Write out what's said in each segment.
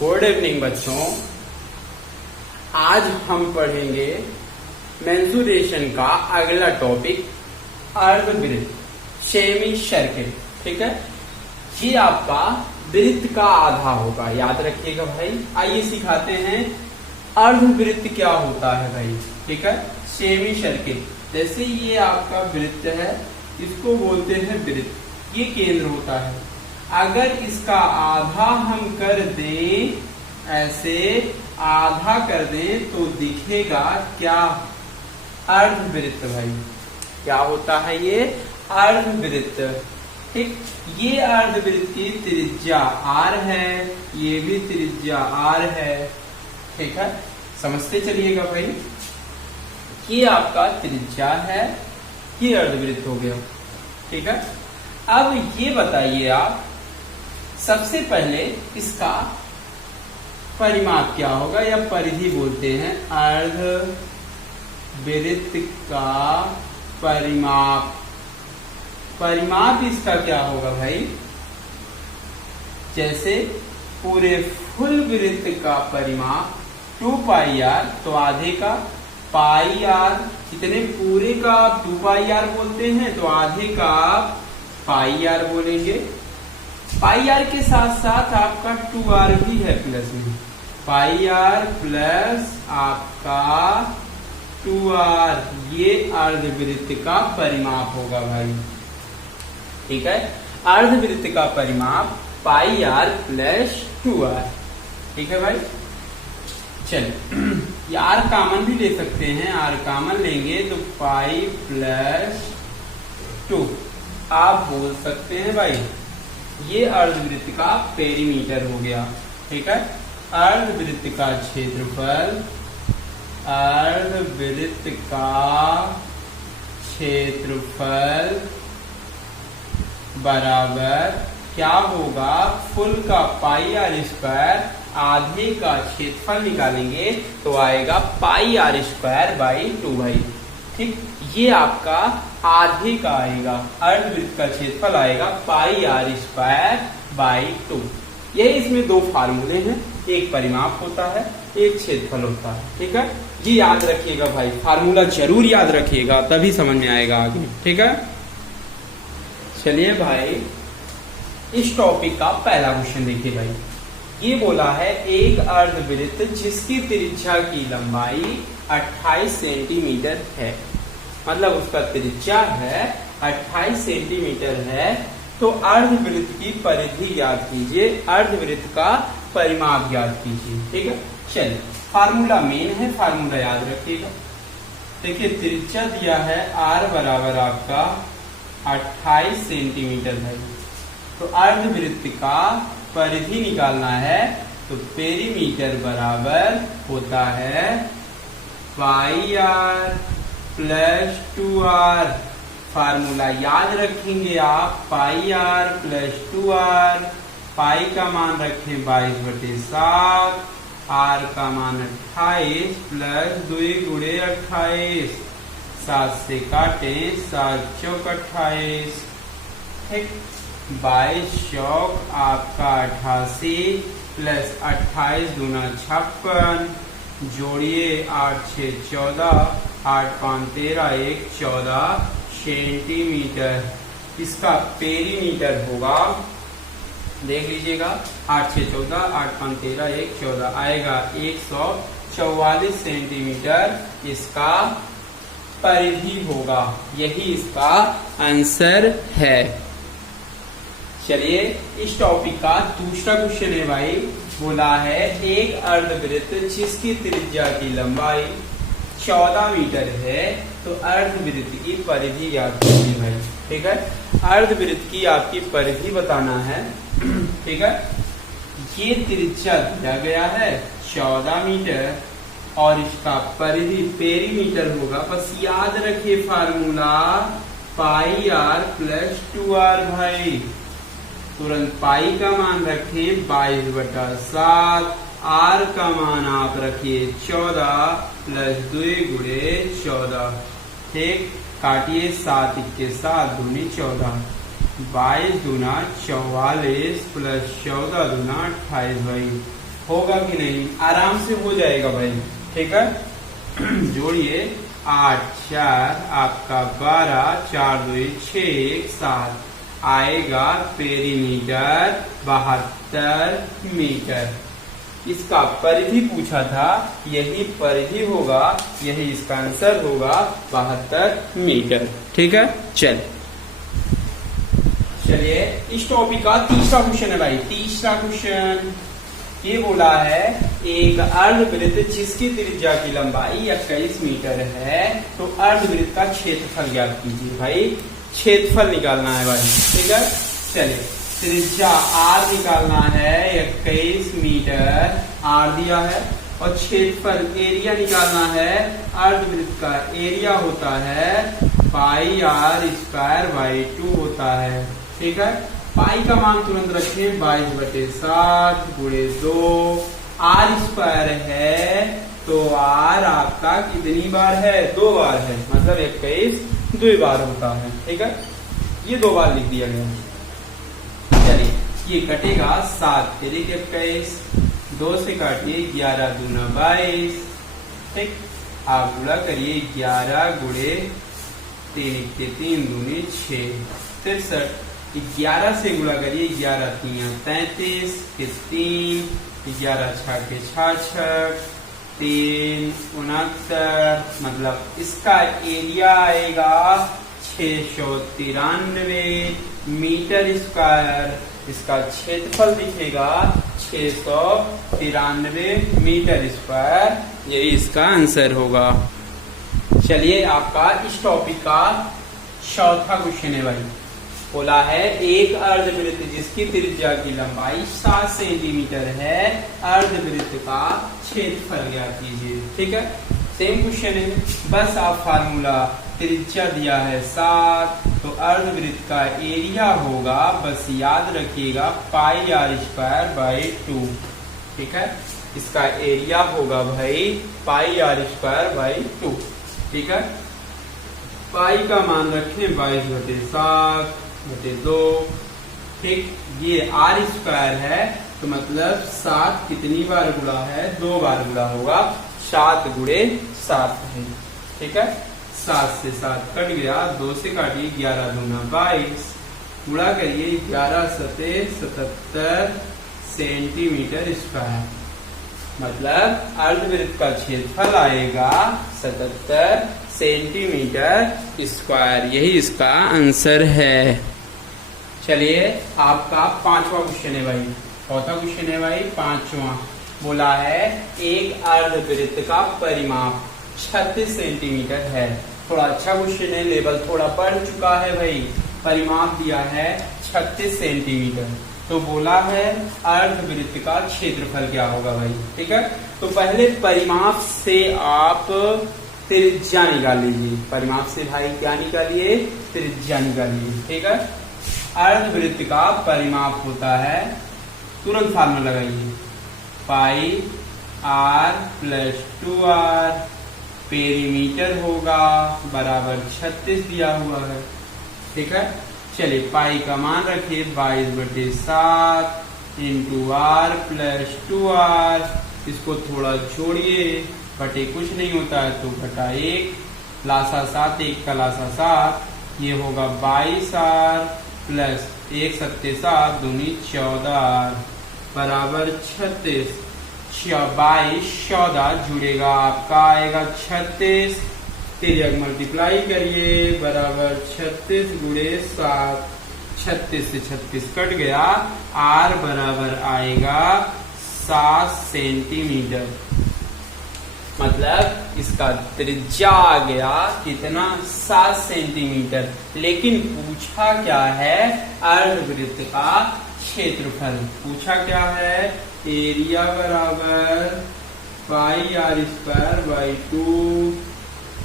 Good evening बच्चों। आज हम पढ़ेंगे मेंसुरेशन का अगला टॉपिक अर्धवृत्त, सेमी सर्किल। ठीक है, ये आपका वृत्त का आधा होगा, याद रखिएगा भाई। आइए सिखाते हैं अर्धवृत्त क्या होता है भाई। ठीक है, सेमी सर्किल। जैसे ये आपका वृत्त है, इसको बोलते हैं वृत्त, ये केंद्र होता है। अगर इसका आधा हम कर दें, ऐसे आधा कर दें, तो दिखेगा क्या? अर्धवृत्त भाई। क्या होता है ये? अर्धवृत्त। ठीक, ये अर्धवृत्त की त्रिज्या r है, ये भी त्रिज्या r है। ठीक है, समझते चलिएगा भाई। ये आपका त्रिज्या है, ये अर्धवृत्त हो गया। ठीक है, अब ये बताइए आप, सबसे पहले इसका परिमाप क्या होगा, या परिधि बोलते हैं। अर्धवृत्त का परिमाप, परिमाप इसका क्या होगा भाई? जैसे पूरे फुल वृत्त का परिमाप 2 पाई r, तो आधे का पाई r, कितने पूरे का आप 2 पाई r बोलते हैं, तो आधे का आप पाई r बोलेंगे। पाई r के साथ साथ आपका 2r भी है प्लस में, पाई r प्लस आपका 2r, ये अर्धवृत्त का परिमाप होगा भाई। ठीक है, अर्धवृत्त का परिमाप पाई r प्लस 2r। ठीक है भाई, चलिए ये r कॉमन भी ले सकते हैं, r कॉमन लेंगे तो पाई प्लस 2 आप बोल सकते हैं भाई। ये अर्धवृत्त का पेरीमीटर हो गया। ठीक है, अर्धवृत्त का क्षेत्रफल, अर्धवृत्त का क्षेत्रफल बराबर क्या होगा? फुल का पाई r स्क्वायर, आधे का क्षेत्रफल निकालेंगे तो आएगा पाई r स्क्वायर बाई 2 भाई। ठीक, ये आपका आधे का आएगा, अर्धवृत्त का क्षेत्रफल आएगा पाई r स्क्वायर बाई 2। ये इसमें 2 फार्मूले हैं, एक परिमाप होता है, एक क्षेत्रफल होता है। ठीक है, ये याद रखिएगा भाई, फार्मूला जरूर याद रखिएगा, तभी समझ में आएगा आगे। ठीक है, चलिए भाई इस टॉपिक का पहला क्वेश्चन देखिए भाई। ये बोला है एक अर्धवृत्त जिसकी त्रिज्या की लंबाई 28 सेंटीमीटर है, मतलब उसका त्रिज्या है 28 सेंटीमीटर है, तो अर्धवृत्त की परिधि ज्ञात कीजिए, अर्धवृत्त का परिमाप ज्ञात कीजिए। ठीक है, चलिए फार्मूला मेन है, फार्मूला याद रखिएगा। देखिए त्रिज्या दिया है r बराबर आपका 28 सेंटीमीटर है, तो अर्धवृत्त का परिधि निकालना है, तो पेरीमीटर बराबर होता है पाई r प्लस 2r। फार्मूला याद रखेंगे आप, पाई r प्लस 2r। पाई का मान रखें 22/7, r का मान 28 प्लस 2 गुणे 28, 7 से काटे 7 चौक 28। ठीक, 22 चौक आपका 88 प्लस 28 दूना 56, जोड़िए 8 6 14, 8 5 13, 1 14 सेंटीमीटर। इसका पेरीमीटर होगा, देख लीजिएगा, 8 6 14, 8 5 13, 1 14 आएगा 144 सेंटीमीटर इसका परिधि होगा। यही इसका आंसर है। चलिए इस टॉपिक का दूसरा क्वेश्चन है भाई। बोला है एक अर्धवृत्त जिसकी त्रिज्या की लंबाई 14 मीटर है, तो अर्धवृत्त की परिधि ज्ञात कीजिए भाई। ठीक है, अर्धवृत्त की आपकी परिधि बताना है। ठीक है, ये त्रिज्या दिया गया है 14 मीटर और इसका परिधि पेरीमीटर होगा। बस याद रखिए फार्मूला पाई r प्लस 2r भाई। तुरंत पाई का मान रखें 22/7, r का मान आप रखिए 14 प्लस 2 गुणे 14। ठीक, काटिए 7 के 7 दूनी 14, 22 दूना 44 प्लस 14 दूना 28 भाई। होगा कि नहीं? आराम से हो जाएगा भाई, ठीक है। जोड़िए 8 4 आपका 12, 4 2 6 7 आएगा पेरीमीटर 72 मीटर। इसका परिधि पूछा था, यही परिधि होगा, यही इसका आंसर होगा 72 मीटर, ठीक है। चलिए इस टॉपिक का तीसरा क्वेश्चन है भाई। तीसरा क्वेश्चन ये बोला है एक अर्धवृत्त जिसकी त्रिज्या की लंबाई 21 मीटर है, तो अर्धवृत्त का क्षेत्रफल ज्ञात कीजिए। भाई क्षेत्रफल निकालना है भाई, ठीक है। चलिए त्रिज्या r निकालना है, 21 मीटर r दिया है, और क्षेत्रफल एरिया निकालना है। अर्धवृत्त का एरिया होता है पाई r स्क्वायर बाई 2 होता है, ठीक है। पाई का मान तुरंत रखें 22/7 गुणे 2, r स्क्वायर है तो r आपका कितनी बार है? 2 बार है, मतलब 21 2 बार होता है, ठीक है। ये 2 बार लिख दिया गया। चलिए ये कटेगा 7 तेरी 21, 2 से काटिए 11 दूना 22, ठीक। आप गुणा करिए 11 गुणे 3 के 3 दूनी 6 63, 11 से गुणा करिए 11 3 33 के 3, 11 6 के 66, 3 69, मतलब इसका एरिया आएगा 693 मीटर स्क्वायर। इसका क्षेत्रफल दिखेगा 693 मीटर स्क्वायर, यही इसका आंसर होगा। चलिए आपका इस टॉपिक का चौथा क्वेश्चन है भाई। बोला है एक अर्धवृत्त जिसकी त्रिज्या की लंबाई 7 सेंटीमीटर है, अर्धवृत्त का क्षेत्रफल ज्ञात कीजिए, ठीक है। सेम क्वेश्चन है, बस आप फार्मूला त्रिज्या दिया है 7, तो अर्धवृत्त का एरिया होगा, बस याद रखिएगा पाई r स्क्वायर बाई 2, ठीक है। इसका एरिया होगा भाई पाई r स्क्वायर बाई 2, ठीक है। पाई का मान रखें 22/7/2, ठीक। ये r स्क्वायर है तो मतलब 7 कितनी बार गुणा है? 2 बार गुणा होगा, 7 गुणे 7 है, ठीक है। 7 से 7 कट गया, 2 से काटिए 11 दूना 22, गुणा करिए 11 सते 77 सेंटीमीटर स्क्वायर, मतलब अर्धवृत्त का क्षेत्रफल आएगा 77 सेंटीमीटर स्क्वायर, यही इसका आंसर है। चलिए आपका पांचवा क्वेश्चन है भाई। चौथा क्वेश्चन है भाई, पांचवा बोला है एक अर्धवृत्त का परिमाप 36 सेंटीमीटर है। थोड़ा अच्छा क्वेश्चन है, लेवल थोड़ा बढ़ चुका है भाई। परिमाप दिया है 36 सेंटीमीटर, तो बोला है अर्धवृत्त का क्षेत्रफल क्या होगा भाई, ठीक है। तो पहले परिमाप से आप त्रिज्या निकाल लीजिए। परिमाप से भाई क्या निकालिए? त्रिज्या निकालिए, ठीक है। अर्धवृत्त का परिमाप होता है, तुरंत फार्मूला लगाइए, पाई r प्लस 2r, पेरीमीटर होगा बराबर 36 दिया हुआ है, ठीक है। चलिए पाई का मान रखिए 22/7 इंटू r प्लस 2r, इसको थोड़ा छोड़िए, बटे कुछ नहीं होता है तो बटा 1, लासा 7 1 का लासा 7, ये होगा 22r प्लस 1 7 7 दूनी 14r बराबर 36। 22 14 जुड़ेगा, आपका आएगा 36, तिर्यक मल्टीप्लाई करिए बराबर 36 गुणे 7, 36 से 36 कट गया, r बराबर आएगा 7 सेंटीमीटर, मतलब इसका त्रिज्या आ गया कितना? 7 सेंटीमीटर। लेकिन पूछा क्या है? अर्धवृत्त का क्षेत्रफल पूछा क्या है? एरिया बराबर पाई r स्क्वायर बाई 2,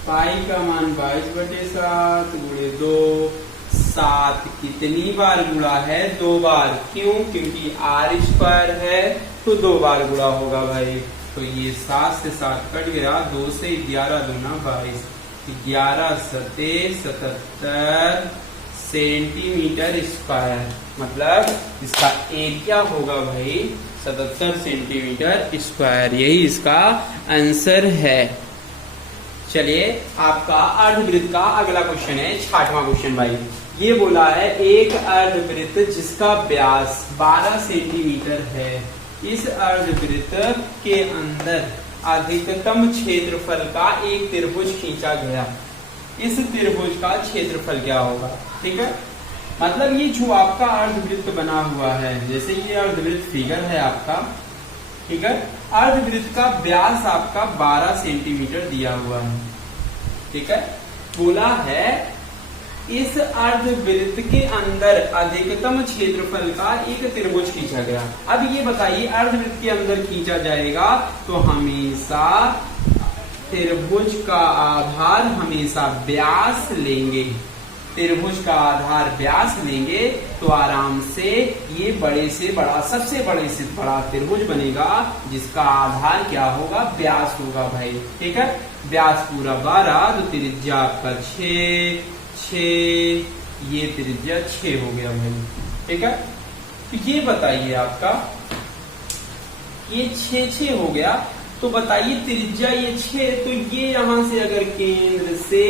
पाई का मान 22/7 गुणे 2, 7 कितनी बार गुणा है? 2 बार। क्यों? क्योंकि r स्क्वायर है तो 2 बार गुणा होगा भाई। तो ये 7 से 7 कट गया, 2 से 11 दूना 22, 11 सते 77 सेंटीमीटर स्क्वायर। मतलब इसका एरिया होगा भाई 77 सेंटीमीटर स्क्वायर। यही इसका आंसर है। चलिए आपका अर्धवृत्त का अगला क्वेश्चन है, 6वां क्वेश्चन भाई। ये बोला है एक अर्धवृत्त जिसका व्यास 12 सेंटीमीटर है, इस अर्धवृत्त के अंदर अधिकतम क्षेत्रफल का एक त्रिभुज खींचा गया। इस त्रिभुज का क्षेत्रफल क्या होगा? ठीक है, मतलब ये जो आपका अर्धवृत्त बना हुआ है, जैसे ये अर्धवृत्त फिगर है आपका, ठीक है, अर्धवृत्त का व्यास आपका 12 सेंटीमीटर दिया हुआ है। ठीक है, बोला है इस अर्धवृत्त के अंदर अधिकतम क्षेत्रफल का एक त्रिभुज खींचा गया। अब ये बताइए अर्धवृत्त के अंदर खींचा जाएगा तो हमेशा त्रिभुज का आधार हमेशा व्यास लेंगे। त्रिभुज का आधार व्यास लेंगे तो आराम से ये बड़े से बड़ा, सबसे बड़े से बड़ा त्रिभुज बनेगा जिसका आधार क्या होगा? व्यास होगा भाई। ठीक है, व्यास पूरा 12 तो त्रिज्या आपका 6, ये त्रिज्या 6 हो गया भाई। ठीक है, तो ये बताइए आपका ये 6 हो गया, तो बताइए त्रिज्या ये 6, तो ये यहां से अगर केंद्र से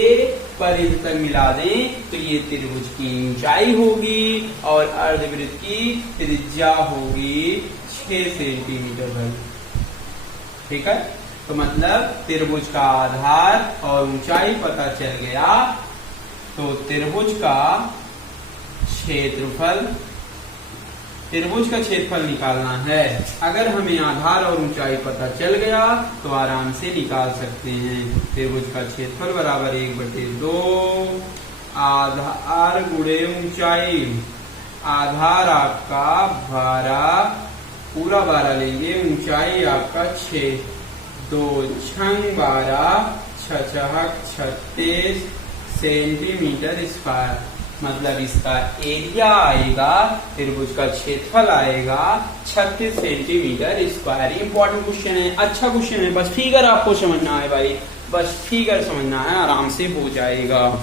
परिधि तक मिला दें तो ये त्रिभुज की ऊंचाई होगी और अर्धवृत्त की त्रिज्या होगी 6 सेंटीमीटर भाई। ठीक है, तो मतलब त्रिभुज का आधार और ऊंचाई पता चल गया, तो त्रिभुज का क्षेत्रफल निकालना है। अगर हमें आधार और ऊंचाई पता चल गया तो आराम से निकाल सकते हैं। त्रिभुज का क्षेत्रफल बराबर 1/2 आधार गुणे ऊंचाई। आधार आपका 12, पूरा 12 लेंगे, ऊंचाई आपका 6, 2 छंग 12, 6 36 सेंटीमीटर स्क्वायर। मतलब इसका एरिया आएगा, त्रिभुज का क्षेत्रफल आएगा 36 सेंटीमीटर स्क्वायर। इंपॉर्टेंट क्वेश्चन है, अच्छा क्वेश्चन है, बस फिगर आपको समझना है भाई, बस फिगर समझना है, आराम से हो जाएगा।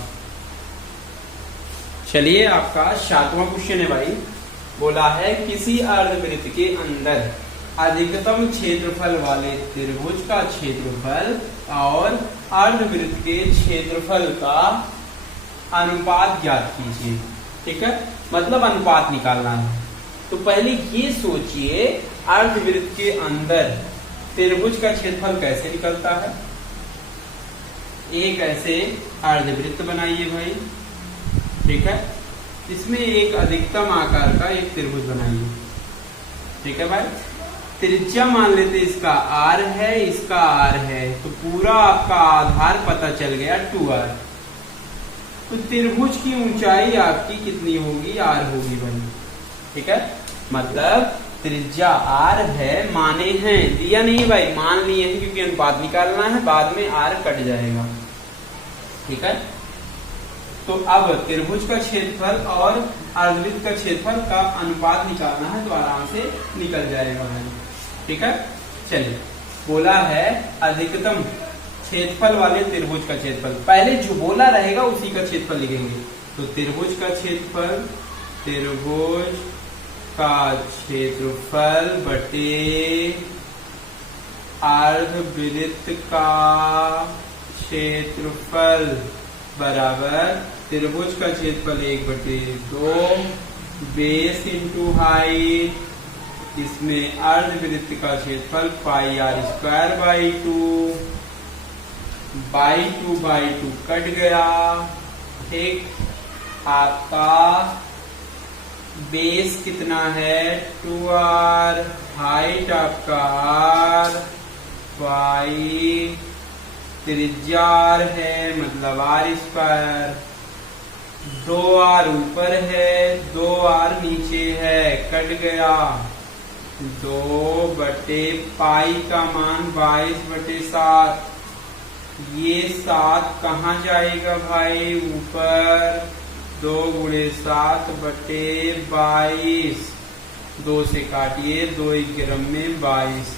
चलिए आपका 7वां क्वेश्चन है भाई। बोला है किसी अर्धवृत्त के अंदर अधिकतम क्षेत्रफल वाले त्रिभुज का क्षेत्रफल और अर्धवृत्त के क्षेत्रफल का अनुपात ज्ञात कीजिए। ठीक है, मतलब अनुपात निकालना है। तो पहले ये सोचिए अर्धवृत्त के अंदर त्रिभुज का क्षेत्रफल कैसे निकलता है। एक ऐसे अर्धवृत्त बनाइए भाई, ठीक है, इसमें एक अधिकतम आकार का एक त्रिभुज बनाइए। ठीक है भाई, त्रिज्या मान लेते इसका r है, इसका r है, तो पूरा आपका आधार पता चल गया 2r। तो त्रिभुज की ऊंचाई आपकी कितनी होगी? r होगी भाई। ठीक है, मतलब त्रिज्या r है, माने हैं, दिया नहीं भाई, मान लिए हैं क्योंकि अनुपात निकालना है, बाद में r कट जाएगा। ठीक है, तो अब त्रिभुज का क्षेत्रफल और अर्धवृत्त का क्षेत्रफल का अनुपात निकालना है, तो आराम से निकल जाएगा भाई। ठीक है, चलिए बोला है अधिकतम क्षेत्रफल वाले त्रिभुज का क्षेत्रफल, पहले जो बोला रहेगा उसी का क्षेत्रफल लिखेंगे। तो त्रिभुज का क्षेत्रफल, त्रिभुज का क्षेत्रफल बटे अर्धवृत्त का क्षेत्रफल बराबर त्रिभुज का क्षेत्रफल 1/2 बेस इंटू हाइट, इसमें अर्धवृत्त का क्षेत्रफल πr² बाई 2 कट गया। ठीक, आपका बेस कितना है? 2r, हाइट आपका r, बाई त्रिज्या r है, मतलब r²। 2r ऊपर है, 2r नीचे है, कट गया। 2/पाई का मान 22/7। ये 7 कहाँ जाएगा भाई? ऊपर। 2 × 7/22, 2 से काटिए, 2 × में 22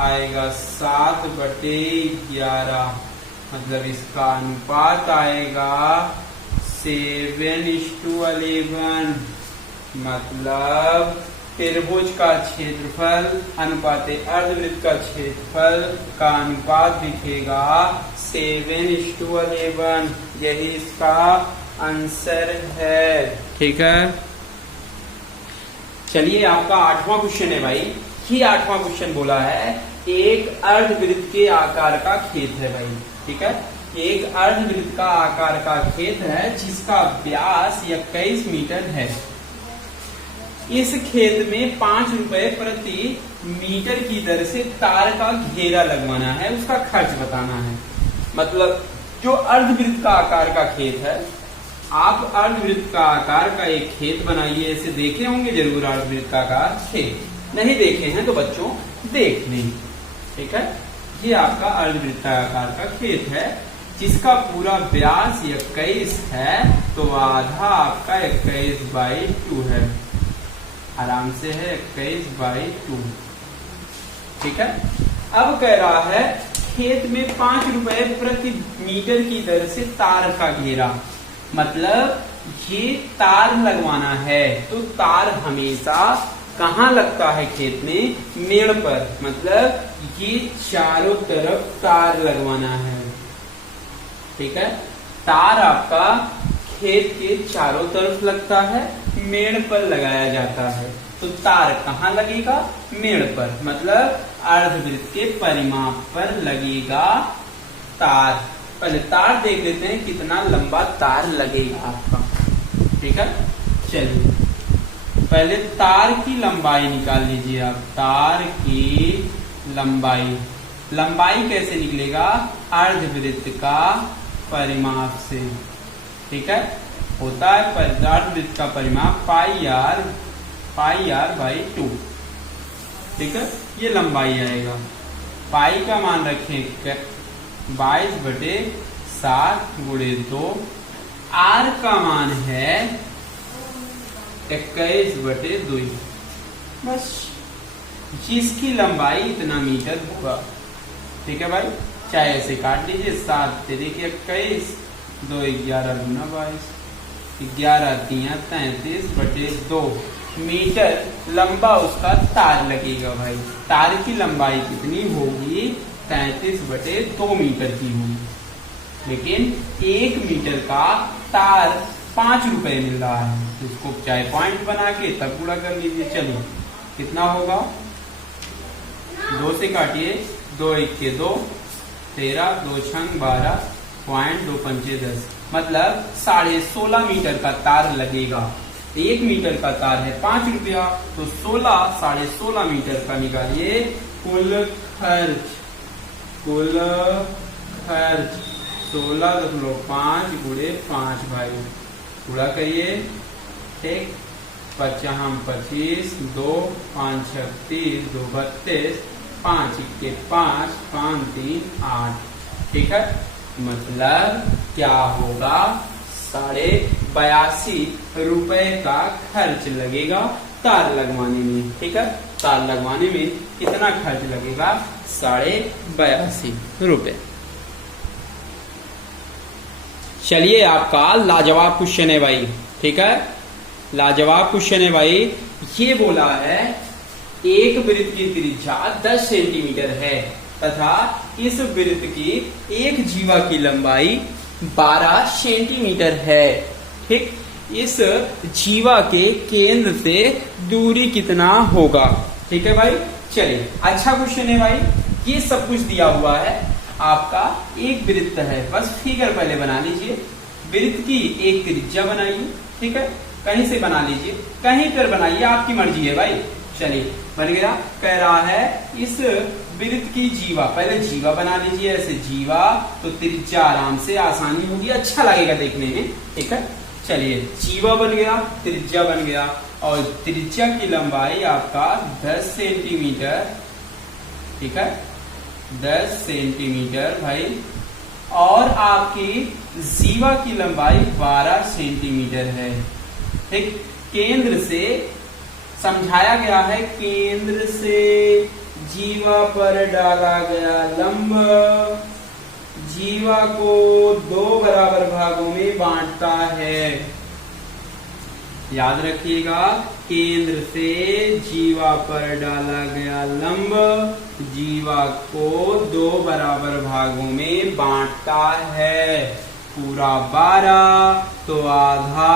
आएगा 7/11। मतलब इसका अनुपात आएगा 7:11 मतलब त्रिभुज का क्षेत्रफल अनुपाते अर्धवृत्त का क्षेत्रफल का अनुपात दिखेगा 7:11। यही इसका आंसर है। ठीक है, चलिए आपका 8वां क्वेश्चन है भाई। ये 8वां क्वेश्चन बोला है एक अर्धवृत्त के आकार का खेत है भाई। ठीक है, एक अर्धवृत्त का आकार का खेत है जिसका व्यास 21 मीटर है। इस खेत में 5 रुपए प्रति मीटर की दर से तार का घेरा लगवाना है, उसका खर्च बताना है। मतलब जो अर्धवृत्त का आकार का खेत है, आप अर्धवृत्त का आकार का एक खेत बनाइए। ऐसे देखे होंगे जरूर अर्धवृत्त का आकार खेत, नहीं देखे हैं तो बच्चों देख लें। ठीक है, ये आपका अर्धवृत्त का आकार का खेत है जिसका पूरा व्यास 21 है, तो आधा आपका 21/2 है। आराम से है 21/2। ठीक है, अब कह रहा है खेत में 5 रुपए प्रति मीटर की दर से तार का घेरा। मतलब ये तार लगवाना है, तो तार हमेशा कहाँ लगता है खेत में? मेड़ पर। मतलब ये चारों तरफ तार लगवाना है। ठीक है, तार आपका खेत के चारों तरफ लगता है, मेड़ पर लगाया जाता है। तो तार कहाँ लगेगा? मेड़ पर। मतलब अर्धवृत्त के परिमाप पर लगेगा तार। पहले तार देख लेते हैं कितना लंबा तार लगेगा आपका। ठीक है, चलिए पहले तार की लंबाई निकाल लीजिए आप। तार की लंबाई कैसे निकलेगा? अर्धवृत्त का परिमाप से। ठीक है, होता है अर्धवृत्त का परिमाप πr/2। ठीक है, ये लंबाई आएगा। पाई का मान रखें 22/7 × 2। आर का मान है 21/2। बस जिसकी लंबाई इतना मीटर होगा। ठीक है भाई, चाहे ऐसे काट लीजिए। 7 देखिए 21, 2 11 × 22, 11 3 33/2 मीटर लंबा उसका तार लगेगा भाई। तार की लंबाई कितनी होगी? 33/2 मीटर की होगी। लेकिन 1 मीटर का तार 5 रुपए मिल रहा है, तो इसको चाहे पॉइंट बना के तब गुणा कर लीजिए। चलिए कितना होगा? 2 से काटिए। 2 1 के 2, 13, 2 6 12, पॉइंट 2 5 10। मतलब 16.5 मीटर का तार लगेगा। 1 मीटर का तार है 5 रुपया, तो 16 मीटर का निकालिए कुल खर्च। 16.5 × 5 भाई, पूरा करिए। ठीक, 55 25, 2 5 36, 2 32, 5 1 5, 5 3 8। ठीक है, मतलब क्या होगा? 82.5 रुपए का खर्च लगेगा तार लगवाने में। ठीक है, तार लगवाने में कितना खर्च लगेगा? 82.5 रुपए। चलिए आपका लाजवाब क्वेश्चन है भाई। ठीक है, लाजवाब क्वेश्चन है भाई। ये बोला है एक वृत्त की त्रिज्या 10 सेंटीमीटर है तथा इस वृत्त की एक जीवा की लंबाई 12 सेंटीमीटर है। ठीक, इस जीवा के केंद्र से दूरी कितना होगा? ठीक है भाई, चलिए अच्छा क्वेश्चन है भाई। ये सब कुछ दिया हुआ है। आपका एक वृत्त है, बस फिगर पहले बना लीजिए। वृत्त की एक त्रिज्या बनाइए। ठीक है, कहीं से बना लीजिए, कहीं पर बनाइए, आपकी मर्जी है भाई। चलिए बन गया। कह रहा है इस वृत्त की जीवा, पहले जीवा बना लीजिए। ऐसे जीवा, तो त्रिज्या आराम से आसानी होगी, अच्छा लगेगा देखने में। ठीक है, चलिए जीवा बन गया, त्रिज्या बन गया, और त्रिज्या की लंबाई आपका 10 सेंटीमीटर। ठीक है, 10 सेंटीमीटर भाई, और आपकी जीवा की लंबाई 12 सेंटीमीटर है। ठीक, केंद्र से समझाया गया है, केंद्र से जीवा पर डाला गया लंब, जीवा को 2 बराबर भागों में बांटता है। याद रखिएगा, केंद्र से जीवा पर डाला गया लंब जीवा को 2 बराबर भागों में बांटता है। पूरा 12 तो आधा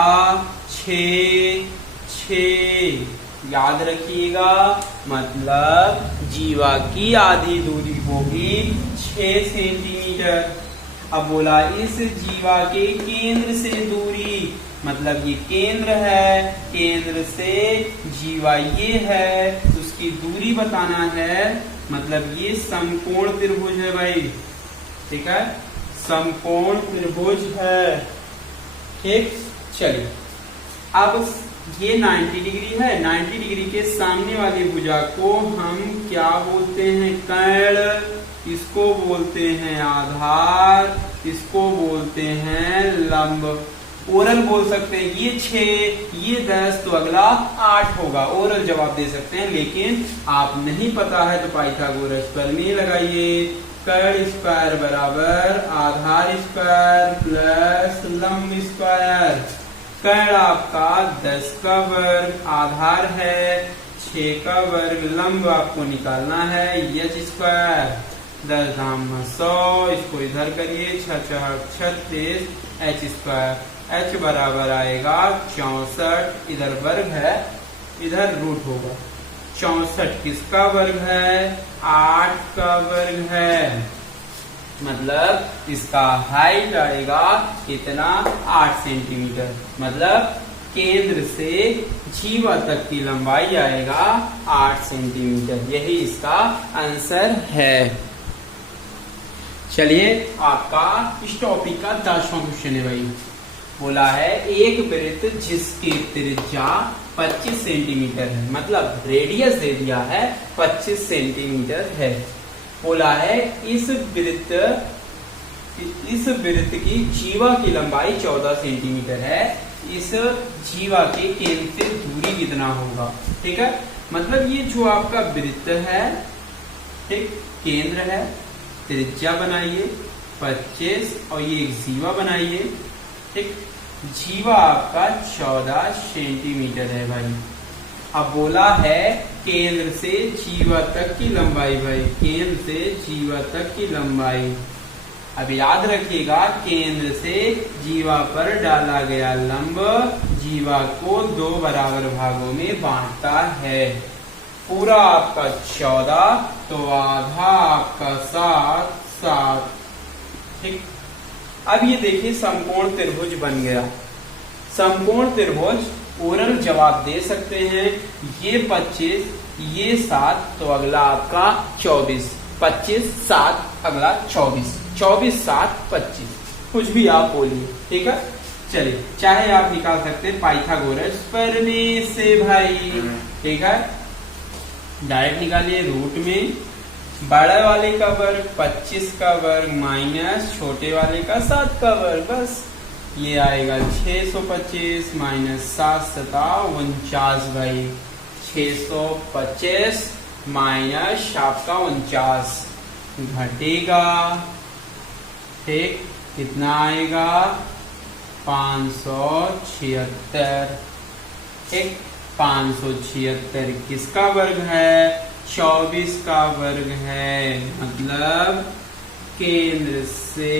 6 6। याद रखिएगा, मतलब जीवा की आधी दूरी होगी 6 सेंटीमीटर। अब बोला इस जीवा के केंद्र से दूरी, मतलब ये केंद्र है, केंद्र से जीवा ये है, तो उसकी दूरी बताना है। मतलब ये समकोण त्रिभुज है भाई, ठीक है, समकोण त्रिभुज है। ठीक, चलिए अब ये 90 डिग्री है। 90 डिग्री के सामने वाली भुजा को हम क्या बोलते हैं? कर्ण। इसको बोलते हैं आधार, इसको बोलते हैं लंब। ओरल बोल सकते हैं, ये 6 ये 10 तो अगला 8 होगा। ओरल जवाब दे सकते हैं, लेकिन आप नहीं पता है तो पाइथागोरस प्रमेय लगाइए। कर्ण स्क्वायर बराबर आधार स्क्वायर प्लस लंब स्क्वायर। कर्ण आपका 10 का वर्ग, आधार है 6 का वर्ग, लंब आपको निकालना है h स्क्वायर। 10 धाम 100, इसको इधर करिए, 6 36 h स्क्वायर। h बराबर आएगा 64, इधर वर्ग है इधर रूट होगा। 64 किसका वर्ग है? 8 का वर्ग है। मतलब इसका हाइट आएगा कितना? 8 सेंटीमीटर। मतलब केंद्र से जीवा तक की लंबाई आएगा 8 सेंटीमीटर। यही इसका आंसर है। चलिए आपका इस टॉपिक का 10वां क्वेश्चन है भाई। बोला है एक वृत्त जिसकी त्रिज्या 25 सेंटीमीटर है, मतलब रेडियस दे दिया है 25 सेंटीमीटर है। बोला है इस वृत्त की जीवा की लंबाई 14 सेंटीमीटर है। इस जीवा के केंद्र से दूरी कितना होगा? ठीक है, मतलब ये जो आपका वृत्त है, ठीक, केंद्र है, त्रिज्या बनाइए 25 और ये एक जीवा बनाइए। ठीक, जीवा आपका 14 सेंटीमीटर है भाई। अब बोला है केंद्र से जीवा तक की लंबाई भाई, केंद्र से जीवा तक की लंबाई। अब याद रखिएगा, केंद्र से जीवा पर डाला गया लंब जीवा को 2 बराबर भागों में बांटता है। पूरा आपका 14 तो आधा आपका 7। ठीक, अब ये देखिए समकोण त्रिभुज बन गया। समकोण त्रिभुज ओरल जवाब दे सकते हैं। ये 25 ये 7 तो अगला आपका 24। 25 7 अगला 24। 24 7 25, कुछ भी आप बोलिए। ठीक है, चलिए चाहे आप निकाल सकते हैं पाइथागोरस प्रमेय से भाई। ठीक है, डायरेक्ट निकालिए। रूट में बड़े वाले का वर्ग 25 का वर्ग माइनस छोटे वाले का 7 का वर्ग, बस ये आएगा 625 माइनस 7 7 49 भाई। 625 माइनस आपका 49 घटेगा। ठीक, कितना आएगा? 576। ठीक, 576 किसका वर्ग है? 24 का वर्ग है। मतलब केंद्र से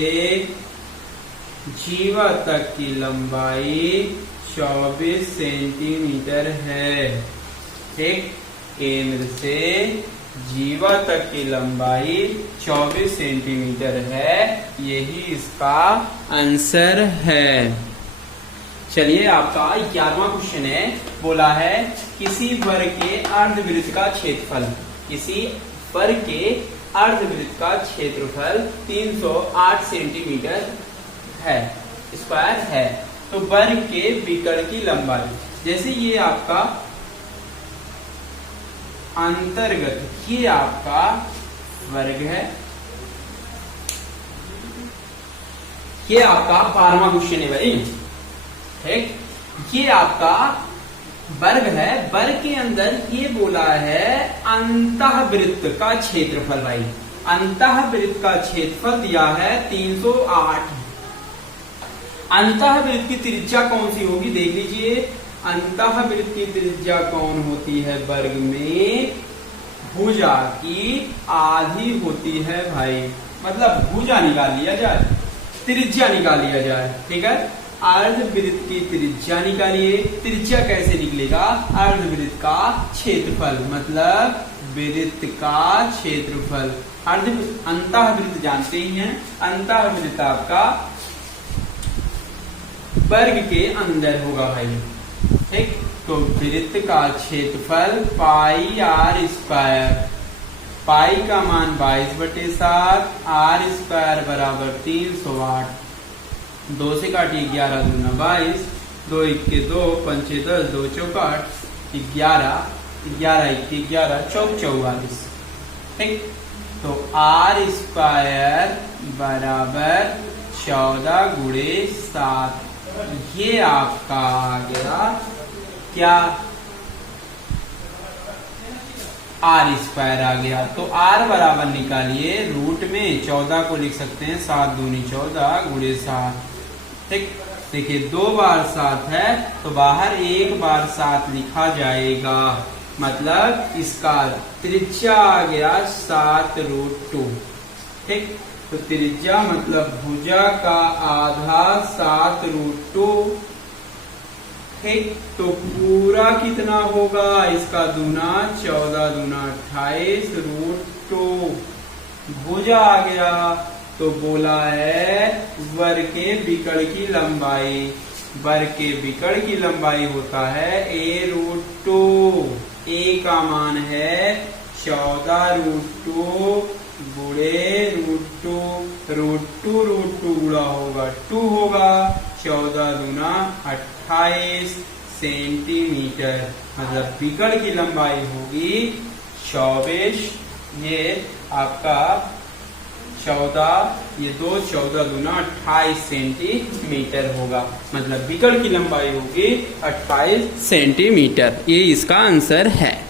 जीवा तक की लंबाई 24 सेंटीमीटर है। ठीक, केंद्र से जीवा तक की लंबाई 24 सेंटीमीटर है। यही इसका आंसर है। चलिए आपका 11वां क्वेश्चन है। बोला है किसी वर्ग के अर्धवृत्त का क्षेत्रफल, किसी वर्ग के अर्धवृत्त का क्षेत्रफल 308 सेंटीमीटर है, स्क्वायर है। तो वर्ग के विकर्ण की लंबाई, जैसे ये आपका अंतर्गत, ये आपका वर्ग है। ये आपका 12वां क्वेश्चन है भाई। ठीक, ये आपका वर्ग है। वर्ग के अंदर ये बोला है अंतःवृत्त का क्षेत्रफल भाई। अंतःवृत्त का क्षेत्रफल दिया है 308। अंतःवृत्त की त्रिज्या कौन सी होगी देख लीजिए। अंतःवृत्त की त्रिज्या कौन होती है, वर्ग में भुजा की आधी होती है भाई। मतलब भुजा निकाल लिया जाए, त्रिज्या निकाल लिया जाए, ठीक है। अर्धवृत्त की त्रिज्या निकालिए। त्रिज्या कैसे निकलेगा, अर्धवृत्त का क्षेत्रफल, मतलब वृत्त का क्षेत्रफल। अंतःवृत्त जानते ही हैं, अंतःवृत्त आपका वर्ग के अंदर होगा भाई, ठीक। तो वृत्त का क्षेत्रफल पाई आर स्क्वायर, पाई का मान 22/7, आर स्क्वायर बराबर 308। 2 से काटिए, 11 दूना 22, 2 1 2, 5 10, 2 चौक 8, 11, 11 1 11, चौक 44, ठीक। तो आर स्क्वायर बराबर 14 गुणे 7, ये आपका आ गया क्या, आर स्क्वायर आ गया। तो आर बराबर निकालिए, रूट में 14 को लिख सकते हैं 7 दूनी 14 गुणे 7, ठीक। देखिए 2 बार 7 है तो बाहर 1 बार 7 लिखा जाएगा, मतलब इसका त्रिज्या आ गया 7√2, ठीक। तो त्रिज्या मतलब भुजा का आधा 7√2, ठीक। तो पूरा कितना होगा, इसका दूना 14 दूना 28√2, भुजा आ गया। तो बोला है वर्ग के विकर्ण की लंबाई, वर्ग के विकर्ण की लंबाई होता है a√2। a का मान है 14√2 गुणे √2, √2 गुणा होगा 2 होगा, 14 दूना 28 सेंटीमीटर, मतलब विकर्ण की लंबाई होगी 24। ये आपका 14, ये 2 14 दूना 28 सेंटीमीटर होगा, मतलब विकर्ण की लंबाई होगी 28 सेंटीमीटर। ये इसका आंसर है।